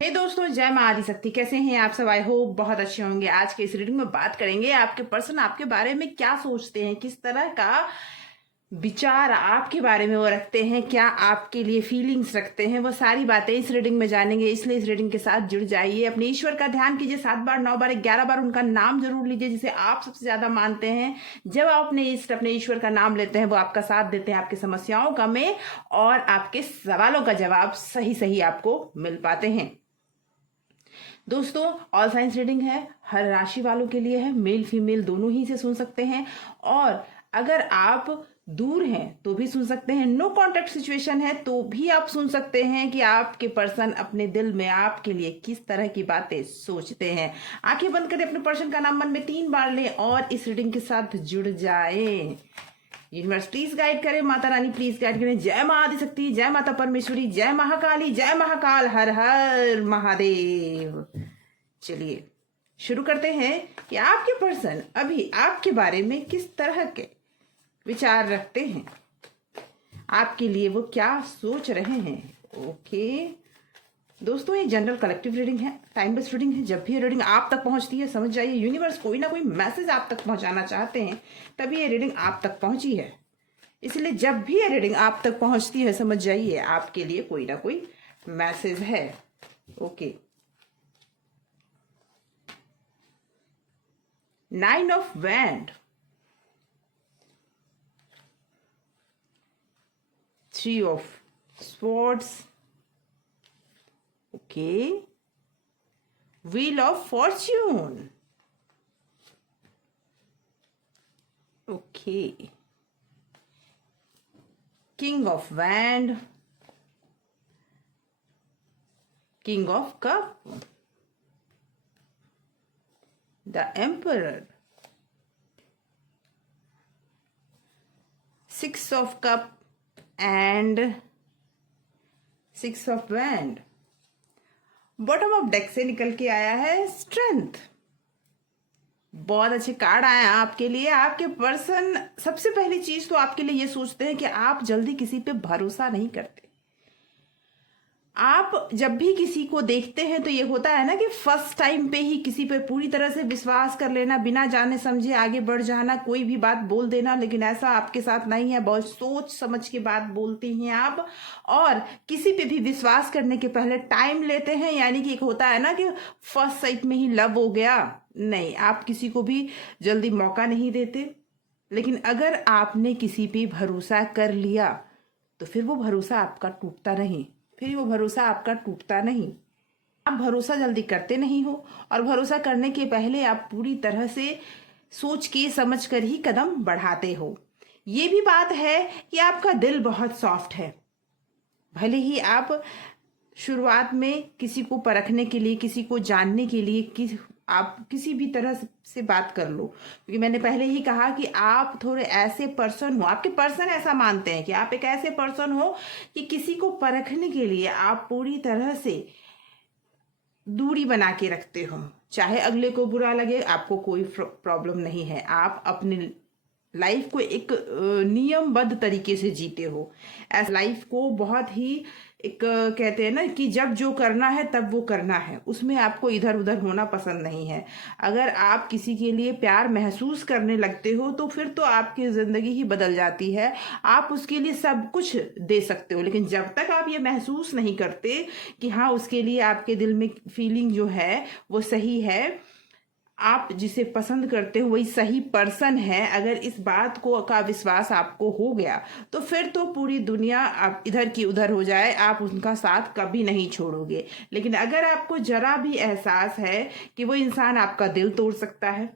हे दोस्तों, जय माँ आदिशक्ति। कैसे हैं आप सब? आई होप बहुत अच्छे होंगे। आज के इस रीडिंग में बात करेंगे आपके पर्सन आपके बारे में क्या सोचते हैं, किस तरह का विचार आपके बारे में वो रखते हैं, क्या आपके लिए फीलिंग्स रखते हैं, वो सारी बातें इस रीडिंग में जानेंगे। इसलिए इस रीडिंग के साथ जुड़ जाइए। अपने ईश्वर का ध्यान कीजिए 7 बार, 9 बार, 11 बार उनका नाम जरूर लीजिए जिसे आप सबसे ज्यादा मानते हैं। जब आप अपने ईश्वर का नाम लेते हैं वो आपका साथ देते हैं आपकी समस्याओं का में, और आपके सवालों का जवाब सही सही आपको मिल पाते हैं। दोस्तों, ऑल साइंस रीडिंग है, हर राशि वालों के लिए है। मेल फीमेल दोनों ही से सुन सकते हैं, और अगर आप दूर हैं तो भी सुन सकते हैं। नो कांटेक्ट सिचुएशन है तो भी आप सुन सकते हैं कि आपके पर्सन अपने दिल में आपके लिए किस तरह की बातें सोचते हैं। आंखें बंद करें, अपने पर्सन का नाम मन में 3 बार लें और इस रीडिंग के साथ जुड़ जाएं। यूनिवर्स प्लीज गाइड करें, माता रानी प्लीज गाइड करें। जय मां आदिशक्ति, जय माता परमेश्वरी, जय महाकाली, जय महाकाल, हर हर महादेव। चलिए शुरू करते हैं कि आपके पर्सन अभी आपके बारे में किस तरह के विचार रखते हैं, आपके लिए वो क्या सोच रहे हैं। ओके दोस्तों, ये जनरल कलेक्टिव रीडिंग है, टाइमलेस रीडिंग है। जब भी ये रीडिंग आप तक पहुंचती है समझ जाइए यूनिवर्स कोई ना कोई मैसेज आप तक पहुंचाना चाहते हैं, तभी ये रीडिंग आप तक पहुंची है। इसलिए जब भी ये रीडिंग आप तक पहुंचती है समझ जाइए आपके लिए कोई ना कोई मैसेज है। Okay, 9 of wand, 3 of swords, okay, wheel of fortune, okay, king of wand, king of cup, the emperor, 6 of cup and 6 of wand। Bottom of deck से निकल के आया है स्ट्रेंथ। बहुत अच्छे कार्ड आए हैं आपके लिए। आपके पर्सन सबसे पहली चीज तो आपके लिए ये सोचते हैं कि आप जल्दी किसी पे भरोसा नहीं करते। आप जब भी किसी को देखते हैं तो ये होता है ना कि फर्स्ट टाइम पे ही किसी पे पूरी तरह से विश्वास कर लेना, बिना जाने समझे आगे बढ़ जाना, कोई भी बात बोल देना। लेकिन ऐसा आपके साथ नहीं है, बहुत सोच समझ के बात बोलती हैं आप, और किसी पे भी विश्वास करने के पहले टाइम लेते हैं। यानी कि एक होता है ना कि फर्स्ट साइट में ही लव हो गया, नहीं, आप किसी को भी जल्दी मौका नहीं देते। लेकिन अगर आपने किसी पे भरोसा कर लिया तो फिर वो भरोसा आपका टूटता नहीं, फिर वो भरोसा आपका टूटता नहीं। आप भरोसा जल्दी करते नहीं हो, और भरोसा करने के पहले आप पूरी तरह से सोच के समझ कर ही कदम बढ़ाते हो। ये भी बात है कि आपका दिल बहुत सॉफ्ट है। भले ही आप शुरुआत में किसी को परखने के लिए, किसी को जानने के लिए आप किसी भी तरह से बात कर लो, क्योंकि मैंने पहले ही कहा कि आप थोड़े ऐसे पर्सन हो, आपके पर्सन ऐसा मानते हैं कि आप एक ऐसे पर्सन हो कि किसी को परखने के लिए आप पूरी तरह से दूरी बना के रखते हो। चाहे अगले को बुरा लगे, आपको कोई प्रॉब्लम नहीं है। आप अपने लाइफ को एक नियमबद्ध तरीके से जीते हो। ऐसे लाइफ को बहुत ही एक कहते हैं ना कि जब जो करना है तब वो करना है, उसमें आपको इधर उधर होना पसंद नहीं है। अगर आप किसी के लिए प्यार महसूस करने लगते हो तो फिर तो आपकी जिंदगी ही बदल जाती है। आप उसके लिए सब कुछ दे सकते हो, लेकिन जब तक आप ये महसूस नहीं करते कि हाँ उसके लिए आपके दिल में फीलिंग जो है वो सही है, आप जिसे पसंद करते हो वही सही पर्सन है, अगर इस बात को का विश्वास आपको हो गया तो फिर तो पूरी दुनिया आप इधर की उधर हो जाए, आप उनका साथ कभी नहीं छोड़ोगे। लेकिन अगर आपको जरा भी एहसास है कि वो इंसान आपका दिल तोड़ सकता है,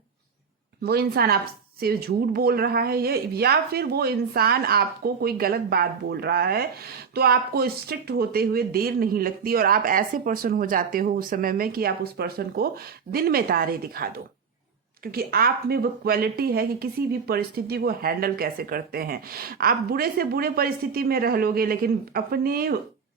वो इंसान आपसे झूठ बोल रहा है, ये या फिर वो इंसान आपको कोई गलत बात बोल रहा है, तो आपको स्ट्रिक्ट होते हुए देर नहीं लगती, और आप ऐसे पर्सन हो जाते हो उस समय में कि आप उस पर्सन को दिन में तारे दिखा दो, क्योंकि आप में वो क्वालिटी है कि किसी भी परिस्थिति को हैंडल कैसे करते हैं। आप बुरे से बुरे परिस्थिति में रह लोगे, लेकिन अपने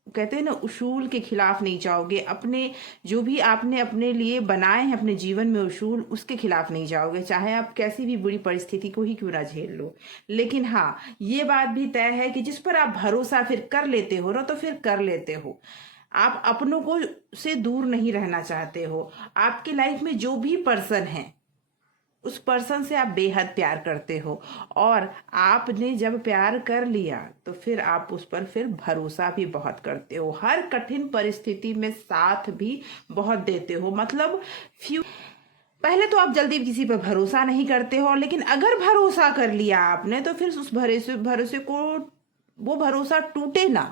कहते हैं ना उसूल के खिलाफ नहीं जाओगे। अपने जो भी आपने अपने लिए बनाए हैं अपने जीवन में उसूल, उसके खिलाफ नहीं जाओगे, चाहे आप कैसी भी बुरी परिस्थिति को ही क्यों ना झेल लो। लेकिन हाँ, ये बात भी तय है कि जिस पर आप भरोसा फिर कर लेते हो ना, तो फिर कर लेते हो। आप अपनों को से दूर नहीं रहना चाहते हो। आपकी लाइफ में जो भी पर्सन है उस पर्सन से आप बेहद प्यार करते हो, और आपने जब प्यार कर लिया तो फिर आप उस पर फिर भरोसा भी बहुत करते हो, हर कठिन परिस्थिति में साथ भी बहुत देते हो। मतलब पहले तो आप जल्दी किसी पर भरोसा नहीं करते हो, लेकिन अगर भरोसा कर लिया आपने तो फिर उस भरोसे भरोसे को वो भरोसा टूटे ना,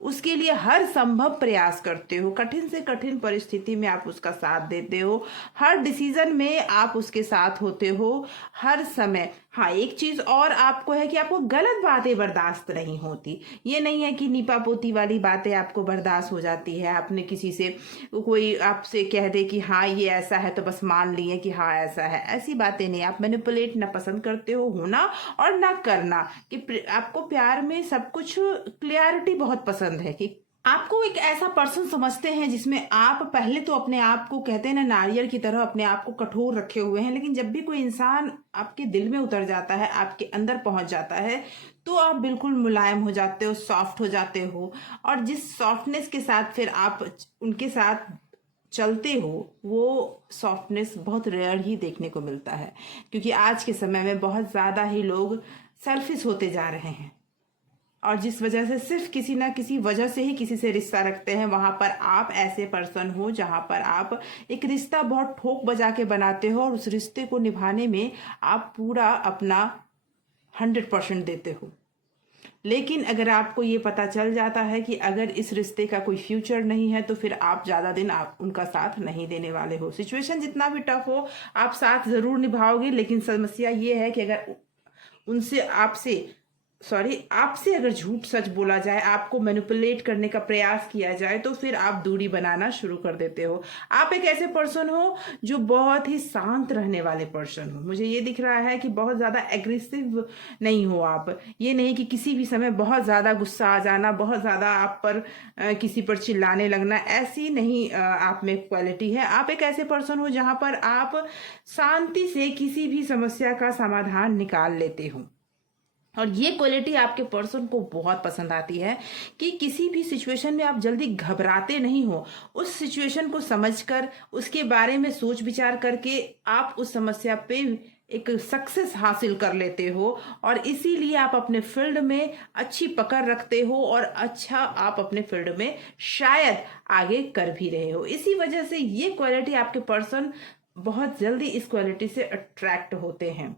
उसके लिए हर संभव प्रयास करते हो। कठिन से कठिन परिस्थिति में आप उसका साथ देते हो, हर डिसीजन में आप उसके साथ होते हो, हर समय। हाँ, एक चीज और आपको है कि आपको गलत बातें बर्दाश्त नहीं होती। ये नहीं है कि नीपा पोती वाली बातें आपको बर्दाश्त हो जाती है। आपने किसी से कोई आपसे कह दे कि हाँ ये ऐसा है तो बस मान लिए कि हाँ ऐसा है, ऐसी बातें नहीं। आप मैनिपुलेट ना पसंद करते हो होना और ना करना, कि आपको प्यार में सब कुछ क्लियरिटी बहुत पसंद है, कि आपको एक ऐसा पर्सन समझते हैं जिसमें आप पहले तो अपने आप को, कहते हैं ना, नारियल की तरह अपने आप को कठोर रखे हुए हैं, लेकिन जब भी कोई इंसान आपके दिल में उतर जाता है, आपके अंदर पहुंच जाता है, तो आप बिल्कुल मुलायम हो जाते हो, सॉफ्ट हो जाते हो। और जिस सॉफ्टनेस के साथ फिर आप उनके साथ चलते हो, वो सॉफ्टनेस बहुत रेयर ही देखने को मिलता है, क्योंकि आज के समय में बहुत ज़्यादा ही लोग सेल्फिश होते जा रहे हैं, और जिस वजह से सिर्फ किसी ना किसी वजह से ही किसी से रिश्ता रखते हैं। वहां पर आप ऐसे पर्सन हो जहां पर आप एक रिश्ता बहुत ठोक बजा के बनाते हो, और उस रिश्ते को निभाने में आप पूरा अपना 100% देते हो। लेकिन अगर आपको ये पता चल जाता है कि अगर इस रिश्ते का कोई फ्यूचर नहीं है, तो फिर आप ज़्यादा दिन आप उनका साथ नहीं देने वाले हो। सिचुएशन जितना भी टफ हो, आप साथ ज़रूर निभाओगे, लेकिन समस्या ये है कि अगर उनसे आपसे अगर झूठ सच बोला जाए, आपको मैनिपुलेट करने का प्रयास किया जाए, तो फिर आप दूरी बनाना शुरू कर देते हो। आप एक ऐसे पर्सन हो जो बहुत ही शांत रहने वाले पर्सन हो। मुझे ये दिख रहा है कि बहुत ज़्यादा एग्रेसिव नहीं हो आप। ये नहीं कि किसी भी समय बहुत ज़्यादा गुस्सा आ जाना, बहुत ज़्यादा आप पर किसी पर चिल्लाने लगना, ऐसी नहीं आप में क्वालिटी है। आप एक ऐसे पर्सन हो जहाँ पर आप शांति से किसी भी समस्या का समाधान निकाल लेते हो, और ये क्वालिटी आपके पर्सन को बहुत पसंद आती है, कि किसी भी सिचुएशन में आप जल्दी घबराते नहीं हो। उस सिचुएशन को समझकर, उसके बारे में सोच विचार करके आप उस समस्या पे एक सक्सेस हासिल कर लेते हो, और इसीलिए आप अपने फील्ड में अच्छी पकड़ रखते हो, और अच्छा आप अपने फील्ड में शायद आगे कर भी रहे हो। इसी वजह से ये क्वालिटी आपके पर्सन बहुत जल्दी इस क्वालिटी से अट्रैक्ट होते हैं।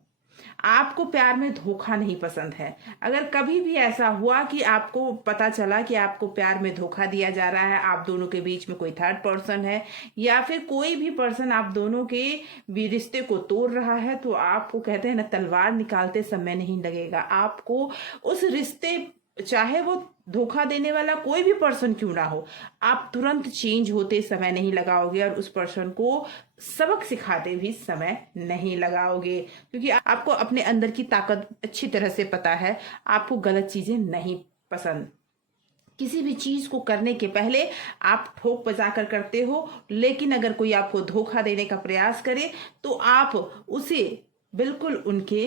आपको प्यार में धोखा नहीं पसंद है। अगर कभी भी ऐसा हुआ कि आपको पता चला कि आपको प्यार में धोखा दिया जा रहा है, आप दोनों के बीच में कोई थर्ड पर्सन है, या फिर कोई भी पर्सन आप दोनों के भी रिश्ते को तोड़ रहा है, तो आपको, कहते हैं ना, तलवार निकालते समय नहीं लगेगा। आपको उस रिश्ते, चाहे वो धोखा देने वाला कोई भी पर्सन क्यों ना हो, आप तुरंत चेंज होते समय नहीं लगाओगे, और उस पर्सन को सबक सिखाते भी समय नहीं लगाओगे, क्योंकि आपको अपने अंदर की ताकत अच्छी तरह से पता है। आपको गलत चीजें नहीं पसंद। किसी भी चीज को करने के पहले आप ठोक बजा कर करते हो, लेकिन अगर कोई आपको धोखा देने का प्रयास करे तो आप उसे बिल्कुल उनके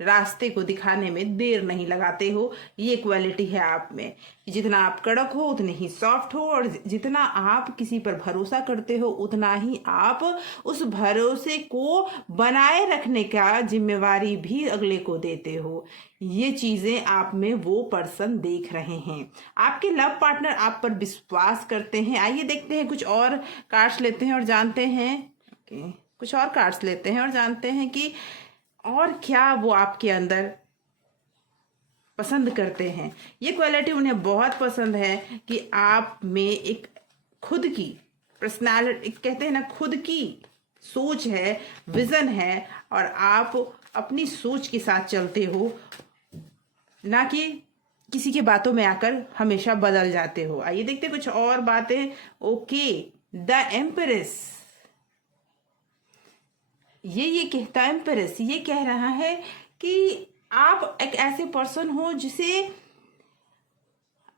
रास्ते को दिखाने में देर नहीं लगाते हो। ये क्वालिटी है आप में, जितना आप कड़क हो उतने ही सॉफ्ट हो, और जितना आप किसी पर भरोसा करते हो उतना ही आप उस भरोसे को बनाए रखने का जिम्मेवारी भी अगले को देते हो। ये चीजें आप में वो पर्सन देख रहे हैं। आपके लव पार्टनर आप पर विश्वास करते हैं। आइए देखते हैं, कुछ और कार्ड्स लेते हैं और जानते हैं। कुछ और कार्ड्स लेते हैं और जानते हैं कि और क्या वो आपके अंदर पसंद करते हैं। ये क्वालिटी उन्हें बहुत पसंद है कि आप में एक खुद की पर्सनालिटी, कहते हैं ना, खुद की सोच है, विजन है, और आप अपनी सोच के साथ चलते हो, ना कि किसी के बातों में आकर हमेशा बदल जाते हो। आइए देखते कुछ और बातें। ओके, द एम्प्रेस, ये कहता है, एम्प्रेस ये कह रहा है कि आप एक ऐसे पर्सन हो जिसे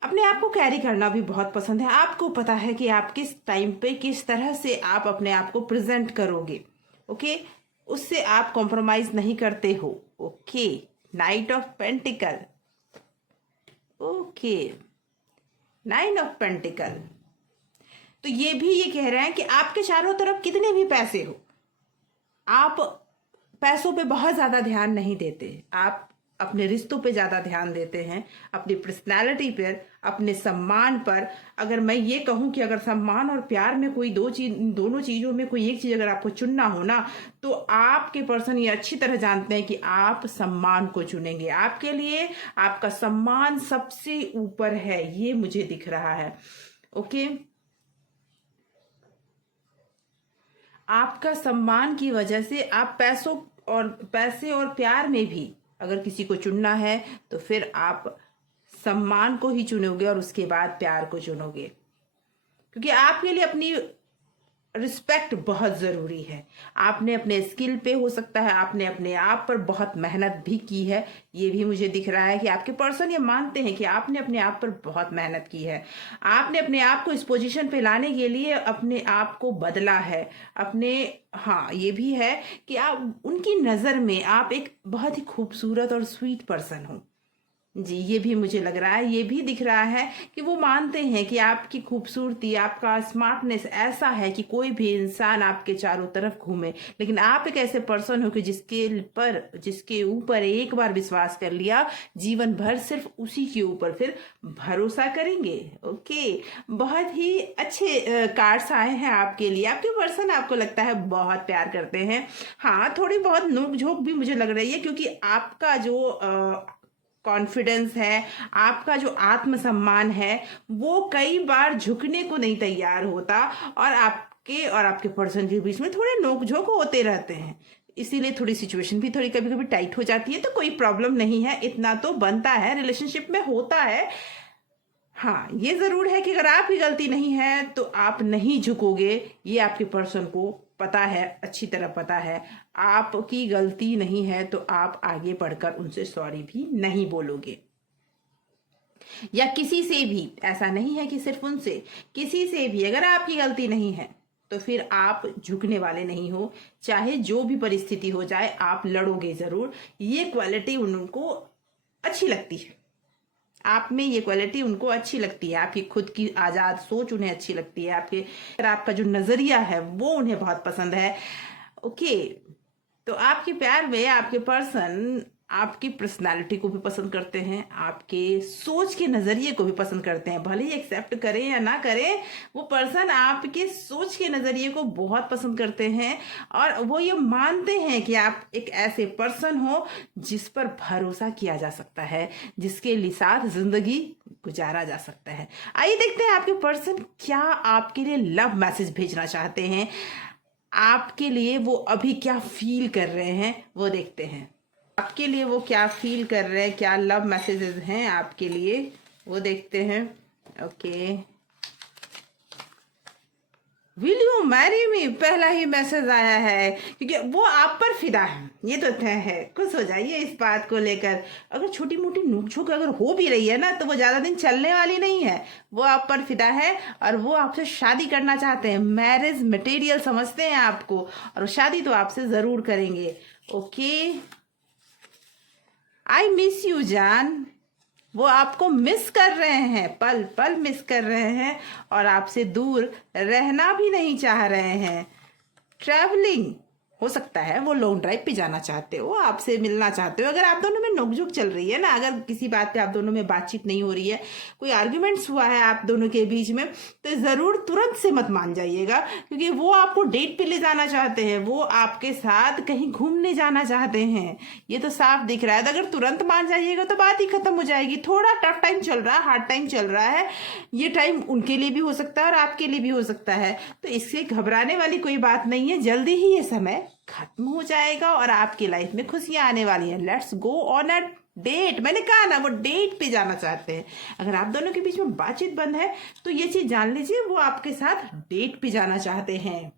अपने आप को कैरी करना भी बहुत पसंद है। आपको पता है कि आप किस टाइम पे किस तरह से आप अपने आप को प्रेजेंट करोगे। ओके, उससे आप कॉम्प्रोमाइज नहीं करते हो। Okay, night of pentacle. Okay, nine of pentacle. तो ये भी ये कह रहे हैं कि आपके चारों तरफ कितने भी पैसे हो, आप पैसों पे बहुत ज़्यादा ध्यान नहीं देते, आप अपने रिश्तों पे ज़्यादा ध्यान देते हैं, अपनी पर्सनैलिटी पर, अपने सम्मान पर। अगर मैं ये कहूँ कि अगर सम्मान और प्यार में कोई दोनों चीज़ों में कोई एक चीज़ अगर आपको चुनना हो ना, तो आपके पर्सन ये अच्छी तरह जानते हैं कि आप सम्मान को चुनेंगे। आपके लिए आपका सम्मान सबसे ऊपर है, ये मुझे दिख रहा है। ओके, आपका सम्मान की वजह से आप पैसे और प्यार में भी अगर किसी को चुनना है तो फिर आप सम्मान को ही चुनोगे और उसके बाद प्यार को चुनोगे, क्योंकि आपके लिए अपनी रिस्पेक्ट बहुत ज़रूरी है। आपने अपने स्किल पे, हो सकता है आपने अपने आप पर बहुत मेहनत भी की है, ये भी मुझे दिख रहा है कि आपके पर्सन ये मानते हैं कि आपने अपने आप पर बहुत मेहनत की है। आपने अपने आप को इस पोजीशन पे लाने के लिए अपने आप को बदला है हाँ, ये भी है कि आप उनकी नज़र में आप एक बहुत ही खूबसूरत और स्वीट पर्सन हो। जी, ये भी मुझे लग रहा है, ये भी दिख रहा है कि वो मानते हैं कि आपकी खूबसूरती, आपका स्मार्टनेस ऐसा है कि कोई भी इंसान आपके चारों तरफ घूमे। लेकिन आप एक ऐसे पर्सन हो कि जिसके ऊपर एक बार विश्वास कर लिया, जीवन भर सिर्फ उसी के ऊपर फिर भरोसा करेंगे। ओके, बहुत ही अच्छे कार्ड्स आए हैं आपके लिए। आपके पर्सन आपको लगता है बहुत प्यार करते हैं। हाँ, थोड़ी बहुत नोक झोंक भी मुझे लग रही है, क्योंकि आपका जो कॉन्फिडेंस है, आपका जो आत्मसम्मान है, वो कई बार झुकने को नहीं तैयार होता, और आपके पर्सन के बीच में थोड़े नोकझोंक होते रहते हैं। इसीलिए थोड़ी सिचुएशन भी थोड़ी कभी कभी टाइट हो जाती है। तो कोई प्रॉब्लम नहीं है, इतना तो बनता है, रिलेशनशिप में होता है। हाँ, ये जरूर है कि अगर आपकी गलती नहीं है तो आप नहीं झुकोगे, ये आपके पर्सन को पता है, अच्छी तरह पता है। आपकी गलती नहीं है तो आप आगे बढ़कर उनसे सॉरी भी नहीं बोलोगे, या किसी से भी। ऐसा नहीं है कि सिर्फ उनसे, किसी से भी अगर आपकी गलती नहीं है तो फिर आप झुकने वाले नहीं हो। चाहे जो भी परिस्थिति हो जाए, आप लड़ोगे जरूर। ये क्वालिटी उनको अच्छी लगती है, आप में ये क्वालिटी उनको अच्छी लगती है। आपकी खुद की आज़ाद सोच उन्हें अच्छी लगती है, आपका जो नज़रिया है वो उन्हें बहुत पसंद है। ओके, तो आपके प्यार में आपके पर्सन आपकी पर्सनालिटी को भी पसंद करते हैं, आपके सोच के नज़रिए को भी पसंद करते हैं। भले ही एक्सेप्ट करें या ना करें, वो पर्सन आपके सोच के नज़रिए को बहुत पसंद करते हैं, और वो ये मानते हैं कि आप एक ऐसे पर्सन हो जिस पर भरोसा किया जा सकता है, जिसके लिए साथ जिंदगी गुजारा जा सकता है। आइए देखते हैं आपके पर्सन क्या आपके लिए लव मैसेज भेजना चाहते हैं, आपके लिए वो अभी क्या फील कर रहे हैं, वो देखते हैं। आपके लिए वो क्या फील कर रहे हैं, क्या लव मैसेजेस हैं आपके लिए, वो देखते हैं। Okay, will you marry me, पहला ही मैसेज आया है, क्योंकि वो आप पर फिदा है, ये तो तय है। खुश हो जाइए इस बात को लेकर। अगर छोटी मोटी नोकझोंक अगर हो भी रही है ना, तो वो ज़्यादा दिन चलने वाली नहीं है। वो आप पर फिदा है और वो आपसे शादी करना चाहते हैं, मैरिज मटेरियल समझते हैं आपको, और शादी तो आपसे ज़रूर करेंगे। ओके, आई मिस यू जान, वो आपको मिस कर रहे हैं, पल पल मिस कर रहे हैं, और आपसे दूर रहना भी नहीं चाह रहे हैं। ट्रैवलिंग हो सकता है, वो लॉन्ग ड्राइव पे जाना चाहते हो, आपसे मिलना चाहते हो। अगर आप दोनों में नोकझोंक चल रही है ना, अगर किसी बात पे आप दोनों में बातचीत नहीं हो रही है, कोई आर्ग्यूमेंट्स हुआ है आप दोनों के बीच में, तो ज़रूर तुरंत से मत मान जाइएगा, क्योंकि वो आपको डेट पे ले जाना चाहते हैं, वो आपके साथ कहीं घूमने जाना चाहते हैं, ये तो साफ दिख रहा है। तो अगर तुरंत मान जाइएगा तो बात ही खत्म हो जाएगी। थोड़ा टफ टाइम चल रहा है, हार्ड टाइम चल रहा है, ये टाइम उनके लिए भी हो सकता है और आपके लिए भी हो सकता है, तो इससे घबराने वाली कोई बात नहीं है। जल्दी ही ये समय खत्म हो जाएगा और आपकी लाइफ में खुशियां आने वाली हैं। Let's go on a date, मैंने कहा ना, वो डेट पे जाना चाहते हैं। अगर आप दोनों के बीच में बातचीत बंद है तो ये चीज जान लीजिए, वो आपके साथ डेट पे जाना चाहते हैं।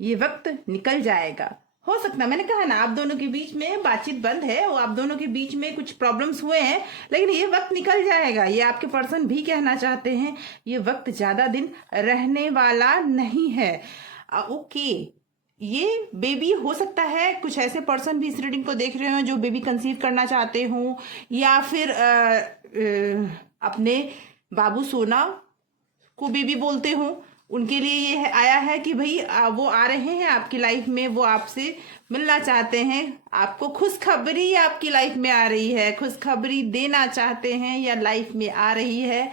ये वक्त निकल जाएगा, हो सकता है, मैंने कहा ना, आप दोनों के बीच में बातचीत बंद है, वो आप दोनों के बीच में कुछ प्रॉब्लम्स हुए हैं, लेकिन ये वक्त निकल जाएगा, ये आपके पर्सन भी कहना चाहते हैं। ये वक्त ज्यादा दिन रहने वाला नहीं है। ओके, ये बेबी हो सकता है, कुछ ऐसे पर्सन भी इस रीडिंग को देख रहे हो जो बेबी कंसीव करना चाहते हो, या फिर अपने बाबू सोना को बेबी बोलते हो, उनके लिए ये आया है कि भाई वो आ रहे हैं आपकी लाइफ में, वो आपसे मिलना चाहते हैं, आपको खुशखबरी आपकी लाइफ में आ रही है, खुशखबरी देना चाहते हैं या लाइफ में आ रही है,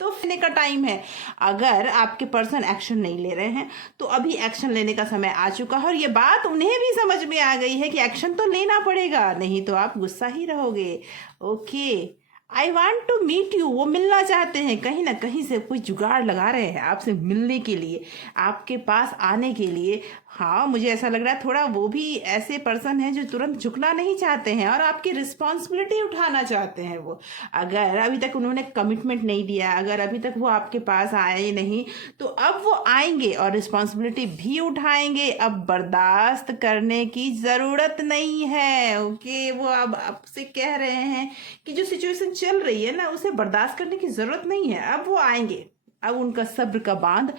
तो लेने का टाइम है। अगर आपके पर्सन एक्शन नहीं ले रहे हैं तो अभी एक्शन लेने का समय आ चुका है, और ये बात उन्हें भी समझ में आ गई है कि एक्शन तो लेना पड़ेगा, नहीं तो आप गुस्सा ही रहोगे। Okay, I want to meet you, वो मिलना चाहते हैं, कहीं ना कहीं से कोई जुगाड़ लगा रहे हैं आपसे मिलने के लिए, आपके पास आने के लिए। हाँ, मुझे ऐसा लग रहा है थोड़ा वो भी ऐसे पर्सन हैं जो तुरंत झुकना नहीं चाहते हैं और आपकी रिस्पॉन्सिबिलिटी उठाना चाहते हैं। वो अगर अभी तक उन्होंने कमिटमेंट नहीं दिया, अगर अभी तक वो आपके पास आए नहीं, तो अब वो आएंगे और रिस्पॉन्सिबिलिटी भी उठाएंगे। अब बर्दाश्त करने की ज़रूरत नहीं है। ओके, वो अब आपसे कह रहे हैं कि जो सिचुएशन चल रही है ना, उसे बर्दाश्त करने की ज़रूरत नहीं है, अब वो आएंगे। अब उनका सब्र का बांध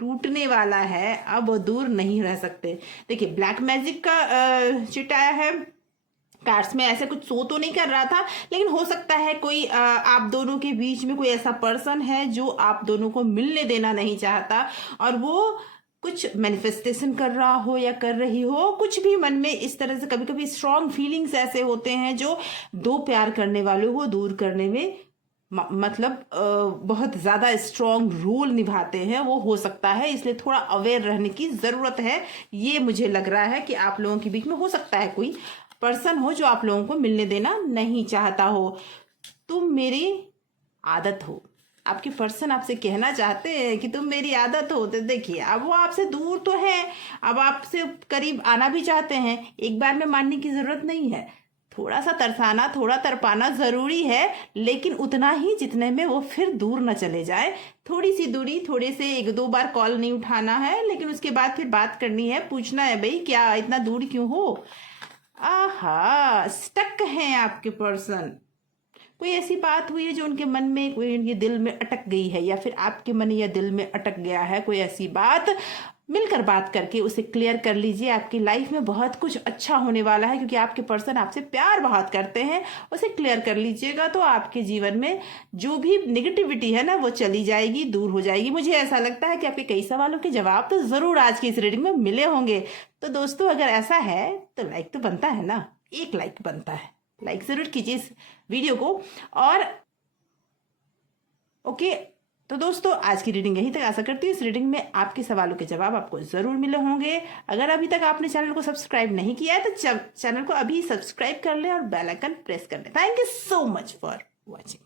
टूटने वाला है, अब वो दूर नहीं रह सकते। देखिए, ब्लैक मैजिक का चिट आया है कार्ड्स में, ऐसे कुछ शो तो नहीं कर रहा था, लेकिन हो सकता है कोई आप दोनों के बीच में कोई ऐसा पर्सन है जो आप दोनों को मिलने देना नहीं चाहता, और वो कुछ मैनिफेस्टेशन कर रहा हो या कर रही हो, कुछ भी मन में इस तरह से। कभी कभी स्ट्रॉन्ग फीलिंग्स ऐसे होते हैं जो दो प्यार करने वालों को दूर करने में मतलब बहुत ज़्यादा स्ट्रॉन्ग रोल निभाते हैं, वो हो सकता है। इसलिए थोड़ा अवेयर रहने की ज़रूरत है। ये मुझे लग रहा है कि आप लोगों के बीच में हो सकता है कोई पर्सन हो जो आप लोगों को मिलने देना नहीं चाहता हो। तुम मेरी आदत हो, आपके पर्सन आपसे कहना चाहते हैं कि तुम मेरी आदत हो। तो देखिए, अब वो आपसे दूर तो है, अब आपसे करीब आना भी चाहते हैं। एक बार में मानने की ज़रूरत नहीं है, थोड़ा सा तरसाना, थोड़ा तरपाना ज़रूरी है, लेकिन उतना ही जितने में वो फिर दूर न चले जाए। थोड़ी सी दूरी, थोड़े से एक दो बार कॉल नहीं उठाना है, लेकिन उसके बाद फिर बात करनी है, पूछना है भाई क्या इतना दूर क्यों हो। आहा, स्टक हैं आपके पर्सन। कोई ऐसी बात हुई है जो उनके मन में, कोई उनके दिल में अटक गई है, या फिर आपके मन या दिल में अटक गया है कोई ऐसी बात, मिलकर बात करके उसे क्लियर कर लीजिए। आपकी लाइफ में बहुत कुछ अच्छा होने वाला है, क्योंकि आपके पर्सन आपसे प्यार बहुत करते हैं। उसे क्लियर कर लीजिएगा तो आपके जीवन में जो भी निगेटिविटी है ना, वो चली जाएगी, दूर हो जाएगी। मुझे ऐसा लगता है कि आपके कई सवालों के जवाब तो ज़रूर आज की इस रीडिंग में मिले होंगे। तो दोस्तों, अगर ऐसा है तो लाइक तो बनता है ना, एक लाइक बनता है, लाइक ज़रूर कीजिए इस वीडियो को। और ओके, तो दोस्तों, आज की रीडिंग यहीं तक। आशा करती हूँ इस रीडिंग में आपके सवालों के जवाब आपको ज़रूर मिले होंगे। अगर अभी तक आपने चैनल को सब्सक्राइब नहीं किया है तो चैनल को अभी सब्सक्राइब कर लें और बेल आइकन प्रेस कर लें। Thank you so much for watching.